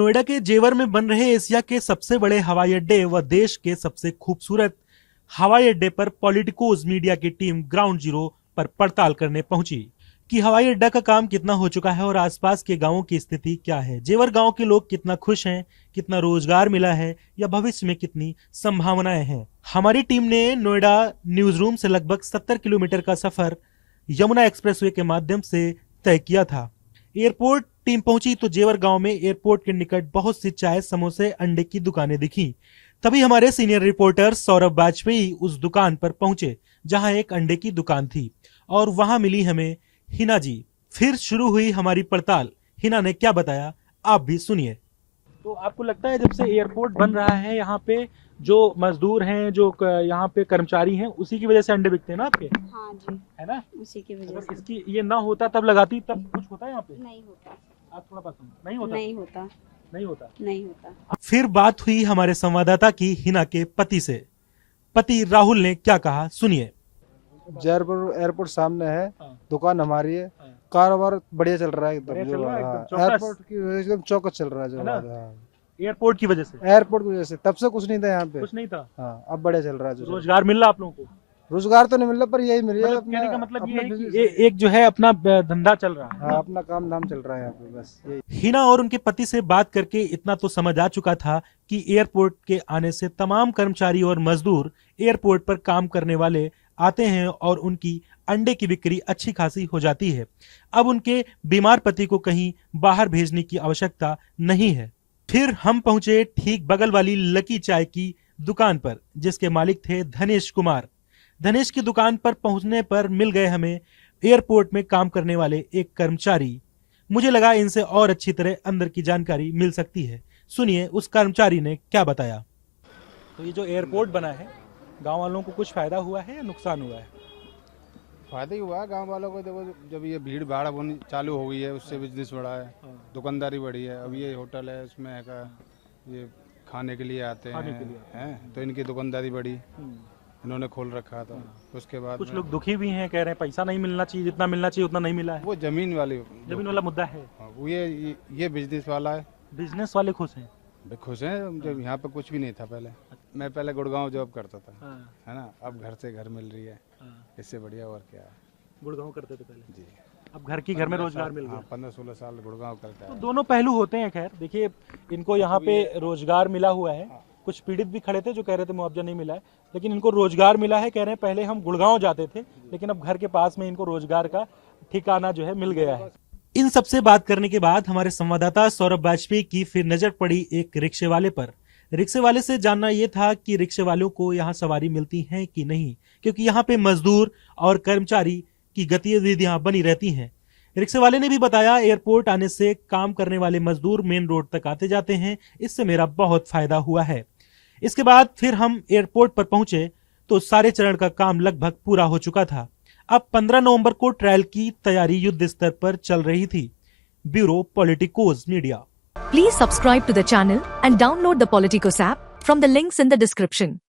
नोएडा के जेवर में बन रहे एशिया के सबसे बड़े हवाई अड्डे व देश के सबसे खूबसूरत हवाई अड्डे पर पॉलिटिकोज मीडिया की टीम ग्राउंड जीरो पर पड़ताल करने पहुंची कि हवाई अड्डा का काम कितना हो चुका है और आसपास के गांवों की स्थिति क्या है। जेवर गांव के लोग कितना खुश हैं, कितना रोजगार मिला है या भविष्य में कितनी संभावनाएं हैं। हमारी टीम ने नोएडा न्यूज रूम से लगभग 70 किलोमीटर का सफर यमुना एक्सप्रेसवे के माध्यम से तय किया था। एयरपोर्ट टीम पहुंची तो जेवर गांव में एयरपोर्ट के निकट बहुत सी चाय, समोसे, अंडे की दुकानें दिखी। तभी हमारे सीनियर रिपोर्टर सौरभ वाजपेयी उस दुकान पर पहुंचे जहां एक अंडे की दुकान थी और वहां मिली हमें हिना जी। फिर शुरू हुई हमारी पड़ताल। हिना ने क्या बताया आप भी सुनिए। तो आपको लगता है जब से एयरपोर्ट बन रहा है यहाँ पे जो मजदूर हैं, जो यहाँ पे कर्मचारी हैं, उसी की वजह से अंडे बिकते हैं ना आपके? हाँ जी, है ना? उसी की वजह अगर से। इसकी ये ना होता तब लगाती तब कुछ होता है यहाँ पे? नहीं होता। आप थोड़ा पास नहीं होता? नहीं होता। नहीं होता। नहीं होता। फिर बात हुई हमारे संवाददाता की हिना के पति से। पति राहुल ने क्या कहा सुनिए। जयपुर एयरपोर्ट सामने है, हाँ। दुकान हमारी है, हाँ। कारोबार बढ़िया चल रहा है बढ़िया एकदम। चल रहा है, हाँ, एकदम चौकस। एयरपोर्ट की एकदम चौकस चल रहा है जो है ना? बात है। हाँ। एयरपोर्ट की वजह से? एयरपोर्ट की वजह से तब से कुछ नहीं था यहाँ पे। कुछ नहीं था। हाँ, अब बढ़िया चल रहा है। जो रोजगार मिल रहा आप लोगों को? रोजगार तो नहीं मिल रहा, पर यही मिल रहा है। मतलब कहने का मतलब ये है कि business एक जो है अपना धंधा चल रहा है। हाँ, अपना काम धाम चल रहा है यहाँ पे, बस यही। हिना और उनके पति से बात करके इतना तो समझ आ चुका था कि एयरपोर्ट के आने से तमाम कर्मचारी और मजदूर एयरपोर्ट पर काम करने वाले आते हैं और उनकी अंडे की बिक्री अच्छी खासी हो जाती है। अब उनके बीमार पति को कहीं बाहर भेजने की आवश्यकता नहीं है। फिर हम पहुंचे ठीक बगल वाली लकी चाय की दुकान पर, जिसके मालिक थे धनेश कुमार। धनेश की दुकान पर पहुंचने पर मिल गए हमें एयरपोर्ट में काम करने वाले एक कर्मचारी। मुझे लगा इनसे और अच्छी तरह अंदर की जानकारी मिल सकती है। सुनिए उस कर्मचारी ने क्या बताया। तो ये जो एयरपोर्ट बना है, गांव वालों को कुछ फायदा हुआ है या नुकसान हुआ है? फायदा ही हुआ है गांव वालों को। देखो, जब ये भीड़ भाड़ होनी चालू हो गई है, उससे बिजनेस बढ़ा है, दुकानदारी बढ़ी है। अब ये होटल है, उसमें है का ये खाने के लिए आते हैं, तो इनकी दुकानदारी बढ़ी, इन्होंने खोल रखा था। उसके बाद कुछ लोग दुखी भी हैं, कह रहे हैं पैसा नहीं मिलना चाहिए, जितना मिलना चाहिए उतना नहीं मिला है। वो जमीन वाला मुद्दा है। वो ये बिजनेस वाला है। बिजनेस वाले खुश हैं? खुश हैं। जब यहाँ पे कुछ भी नहीं था पहले। मैं पहले गुड़गांव जॉब करता था, है ना। अब घर से घर मिल रही है, इससे बढ़िया और क्या है। गुड़गांव करते थे पहले जी, अब घर में रोजगार मिल गया। 15-16 साल गुड़गांव करता तो है। दोनों पहलू होते हैं। खैर देखिए, इनको यहाँ पे रोजगार मिला हुआ है। कुछ पीड़ित भी खड़े थे जो कह रहे थे मुआवजा नहीं मिला है, लेकिन इनको रोजगार मिला है। कह रहे हैं पहले हम गुड़गांव जाते थे, लेकिन अब घर के पास में इनको रोजगार का ठिकाना जो है मिल गया है। इन सबसे बात करने के बाद हमारे संवाददाता सौरभ वाजपेयी की फिर नजर पड़ी एक रिक्शे वाले पर। रिक्शे वाले से जानना यह था कि रिक्शे वालों को यहाँ सवारी मिलती है कि नहीं, क्योंकि यहाँ पे मजदूर और कर्मचारी की गतिविधियां बनी रहती हैं। रिक्शे वाले ने भी बताया एयरपोर्ट आने से काम करने वाले मजदूर मेन रोड तक आते जाते हैं, इससे मेरा बहुत फायदा हुआ है। इसके बाद फिर हम एयरपोर्ट पर पहुंचे तो सारे चरण का काम लगभग पूरा हो चुका था। अब 15 नवंबर को ट्रायल की तैयारी युद्ध स्तर पर चल रही थी। Bureau politicos media. Please subscribe to the channel and download the Politicos app from the links in the description.